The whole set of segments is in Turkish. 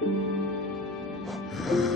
Hmm.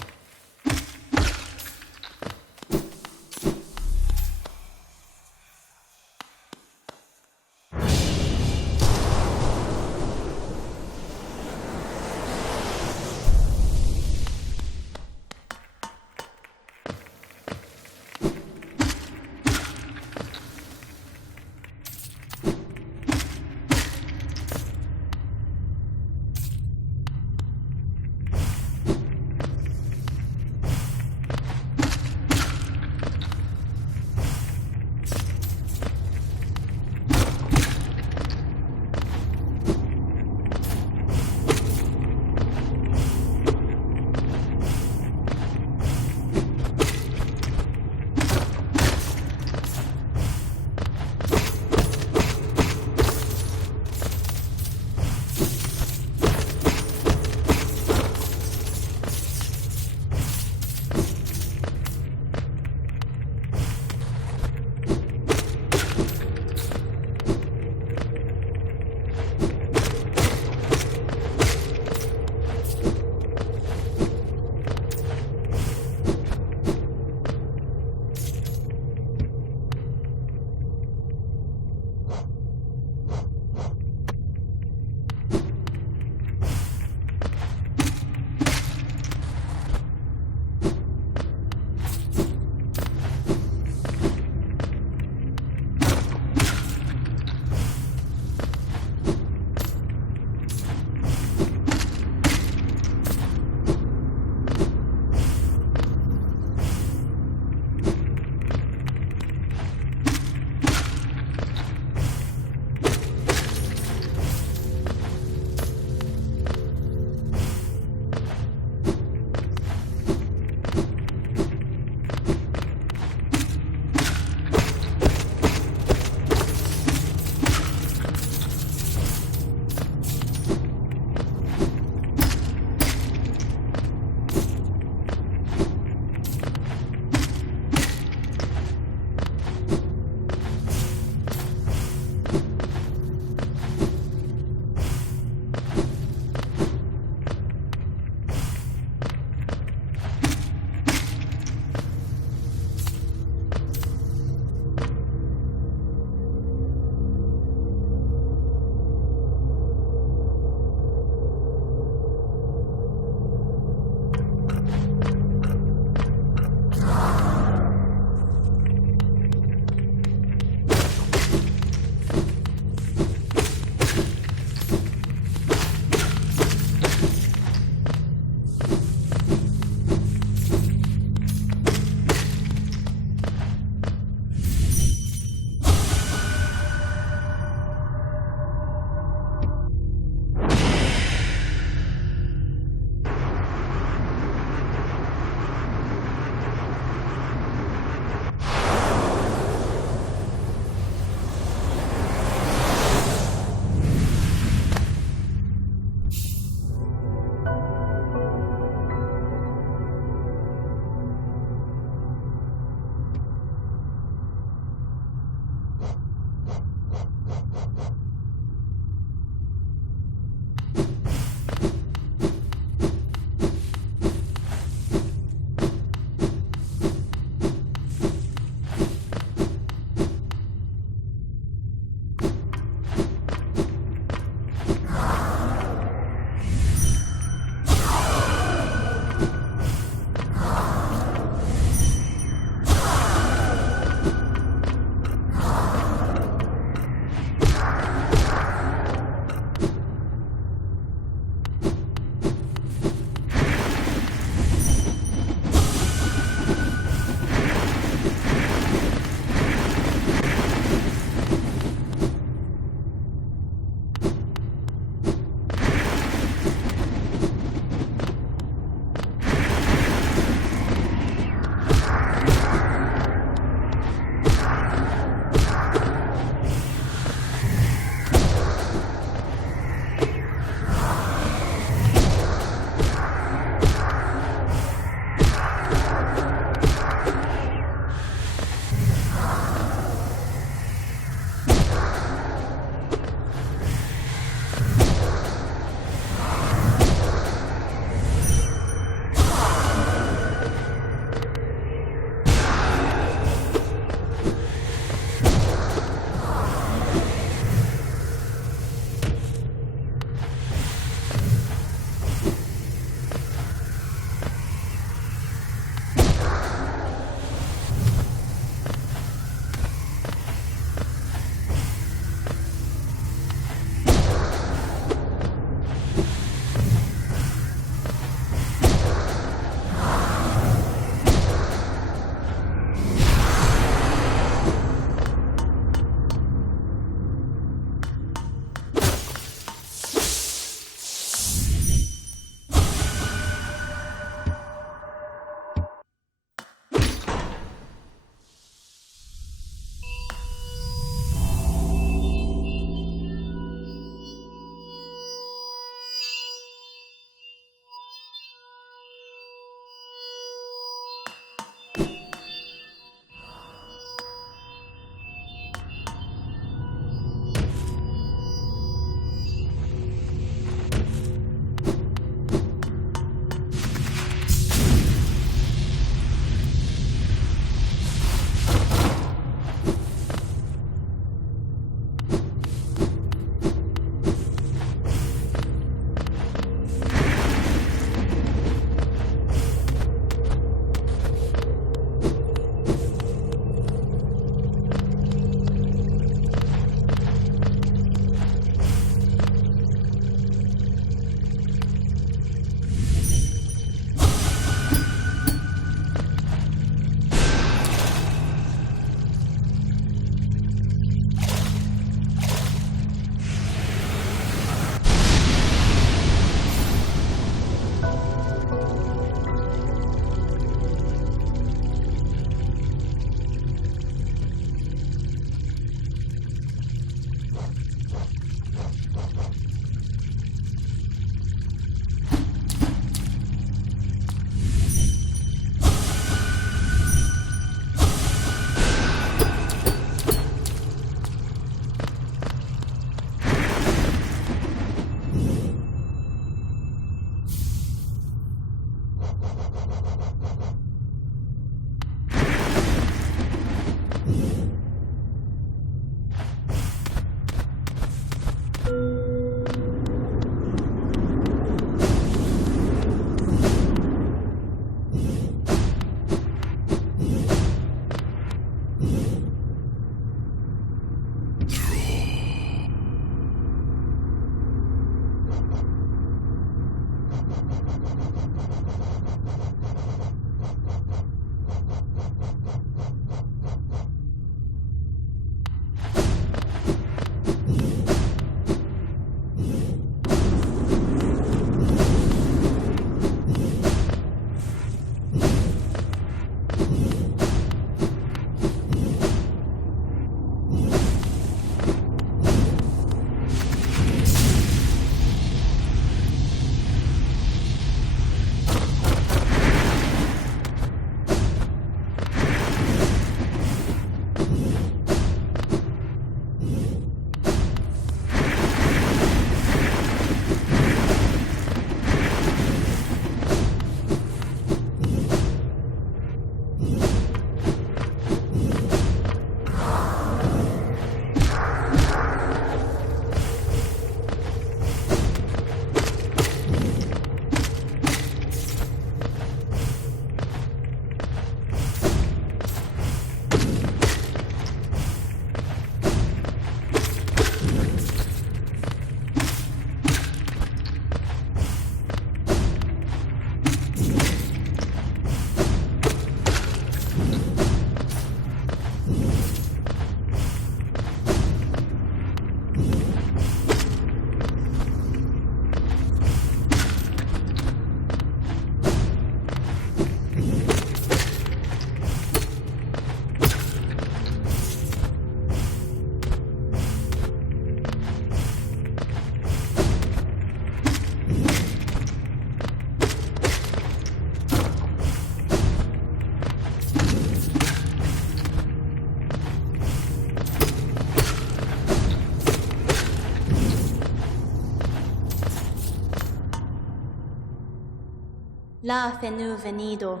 La fenu venido.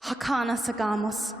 Hakana sagamos.